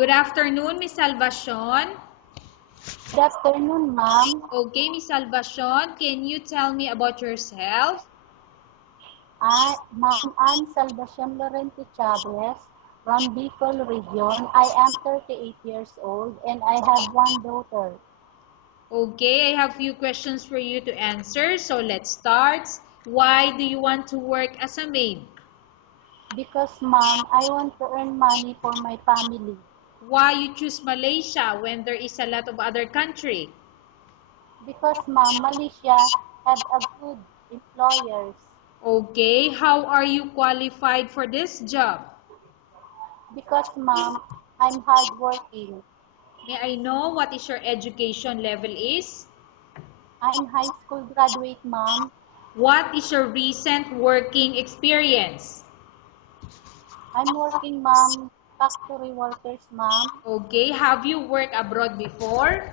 Good afternoon, Miss Salvacion. Good afternoon, ma'am. Okay, Miss Salvacion, can you tell me about yourself? Ma'am, I'm Salvacion Chavez from Bicol region. I am 38 years old and I have one daughter. Okay, I have few questions for you to answer. So let's start. Why do you want to work as a maid? Because, ma'am, I want to earn money for my family. Why you choose Malaysia when there is a lot of other country? Because, ma'am, Malaysia had a good employers. Okay, how are you qualified for this job? Because, ma'am, I'm hardworking. May I know what is your education level is? I'm high school graduate, ma'am. What is your recent working experience? I'm working, ma'am, factory workers, ma'am. Okay, have you worked abroad before?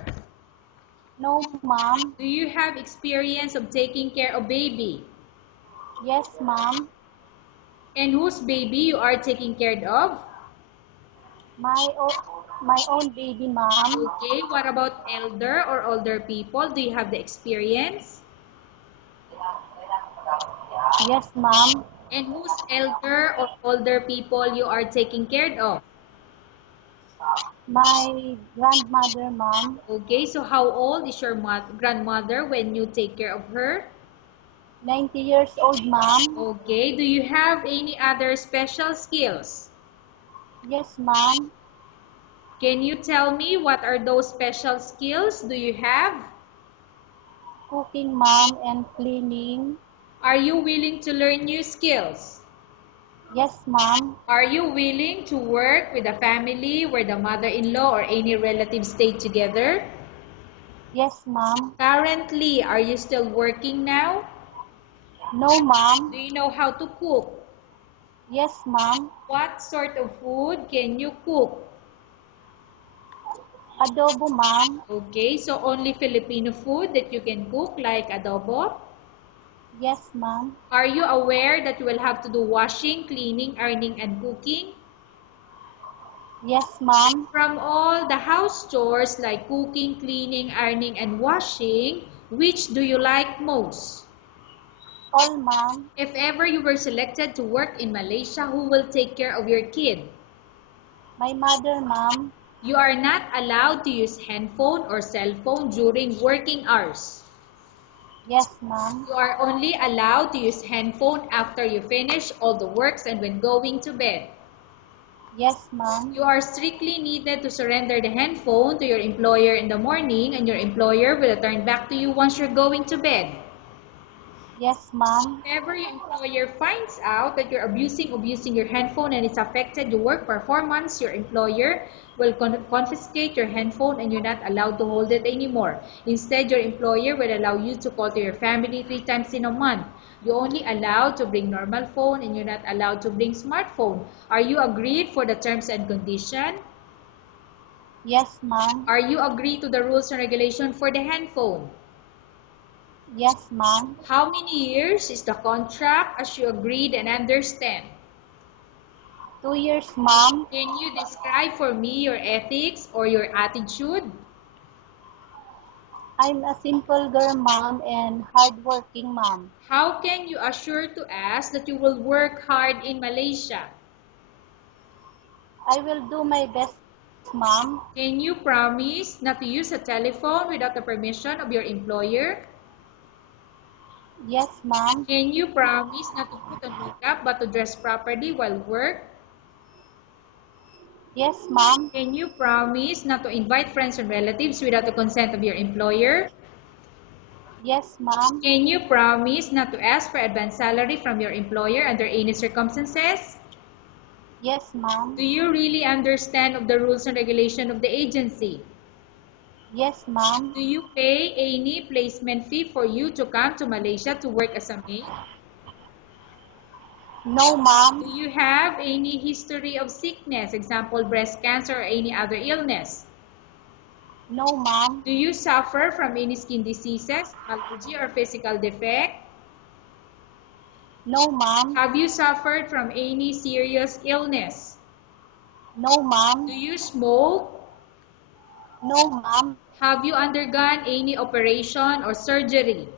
No, ma'am. Do you have experience of taking care of baby? Yes, ma'am. And whose baby you are taking care of? My own baby, ma'am. Okay, what about elder or older people? Do you have the experience? Yes, ma'am. And whose elder or older people you are taking care of? My grandmother, ma'am. Okay, so how old is your grandmother when you take care of her? 90 years old, ma'am. Okay, do you have any other special skills? Yes, ma'am. Can you tell me what are those special skills do you have? Cooking, ma'am, and cleaning. Are you willing to learn new skills? Yes, ma'am. Are you willing to work with a family where the mother-in-law or any relatives stay together? Yes, ma'am. Currently, are you still working now? No, ma'am. Do you know how to cook? Yes, ma'am. What sort of food can you cook? Adobo, ma'am. Okay, so only Filipino food that you can cook like adobo? Yes, ma'am. Are you aware that you will have to do washing, cleaning, ironing, and cooking? Yes, ma'am. From all the house chores like cooking, cleaning, ironing, and washing, which do you like most? All, ma'am. If ever you were selected to work in Malaysia, who will take care of your kid? My mother, ma'am. You are not allowed to use handphone or cell phone during working hours. Yes, ma'am. You are only allowed to use handphone after you finish all the works and when going to bed. Yes, ma'am. You are strictly needed to surrender the handphone to your employer in the morning and your employer will return back to you once you're going to bed. Yes, ma'am. If ever your employer finds out that you're abusing your handphone and it's affected your work performance, your employer will confiscate your handphone and you're not allowed to hold it anymore. Instead, your employer will allow you to call to your family 3 times in a month. You're only allowed to bring normal phone and you're not allowed to bring smartphone. Are you agreed for the terms and condition? Yes, ma'am. Are you agreed to the rules and regulation for the handphone? Yes, ma'am. How many years is the contract as you agreed and understand? 2 years, ma'am. Can you describe for me your ethics or your attitude? I'm a simple girl, ma'am, and hardworking, ma'am. How can you assure to us that you will work hard in Malaysia? I will do my best, ma'am. Can you promise not to use a telephone without the permission of your employer? Yes, ma'am. Can you promise not to put on makeup but to dress properly while work? Yes, ma'am. Can you promise not to invite friends and relatives without the consent of your employer? Yes, ma'am. Can you promise not to ask for advance salary from your employer under any circumstances? Yes, ma'am. Do you really understand of the rules and regulation of the agency? Yes, ma'am. Do you pay any placement fee for you to come to Malaysia to work as a maid? No, Do ma'am. you have any history of sickness, example breast cancer or any other illness? No, ma'am. Do you suffer from any skin diseases, allergy or physical defect? No, ma'am. Have you suffered from any serious illness? No, Do ma'am. you smoke? No, ma'am. Have you undergone any operation or surgery?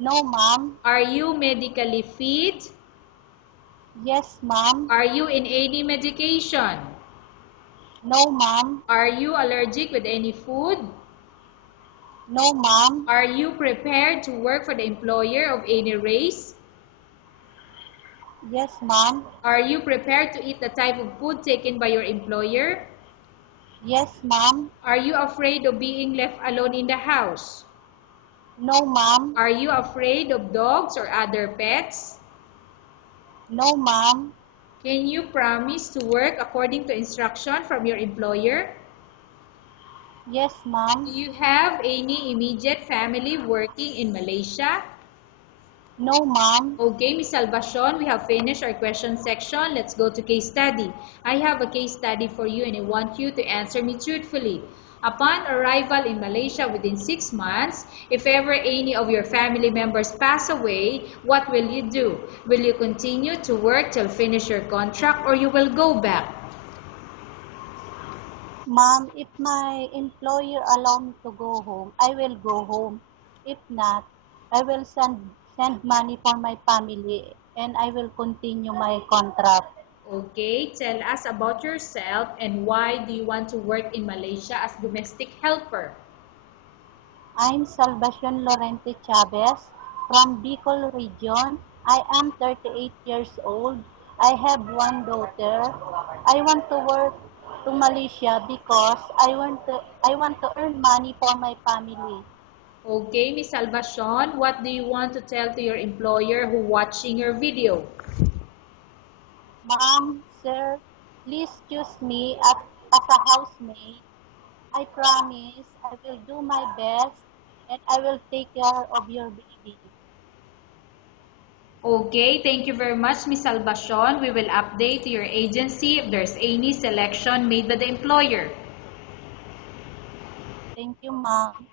No, ma'am. Are you medically fit? Yes, ma'am. Are you in any medication? No, ma'am. Are you allergic with any food? No, ma'am. Are you prepared to work for the employer of any race? Yes, ma'am. Are you prepared to eat the type of food taken by your employer? Yes, ma'am. Are you afraid of being left alone in the house? No, ma'am. Are you afraid of dogs or other pets? No, ma'am. Can you promise to work according to instruction from your employer? Yes, Do ma'am. you have any immediate family working in Malaysia? No, ma'am. Okay, Ms. Salvacion, we have finished our question section. Let's go to case study. I have a case study for you and I want you to answer me truthfully. Upon arrival in Malaysia within 6 months, if ever any of your family members pass away, what will you do? Will you continue to work till finish your contract or you will go back? Ma'am, if my employer allow me to go home, I will go home. If not, I will send money for my family and I will continue my contract. Okay, tell us about yourself and why do you want to work in Malaysia as domestic helper? I'm Salvacion Chavez from Bicol region. I am 38 years old. I have one daughter. I want to work to Malaysia because I want to earn money for my family. Okay, Miss Salvacion, what do you want to tell to your employer who watching your video? Ma'am, sir, please choose me as a housemaid. I promise I will do my best and I will take care of your baby. Okay, thank you very much, Miss Salvacion. We will update your agency if there's any selection made by the employer. Thank you, ma'am.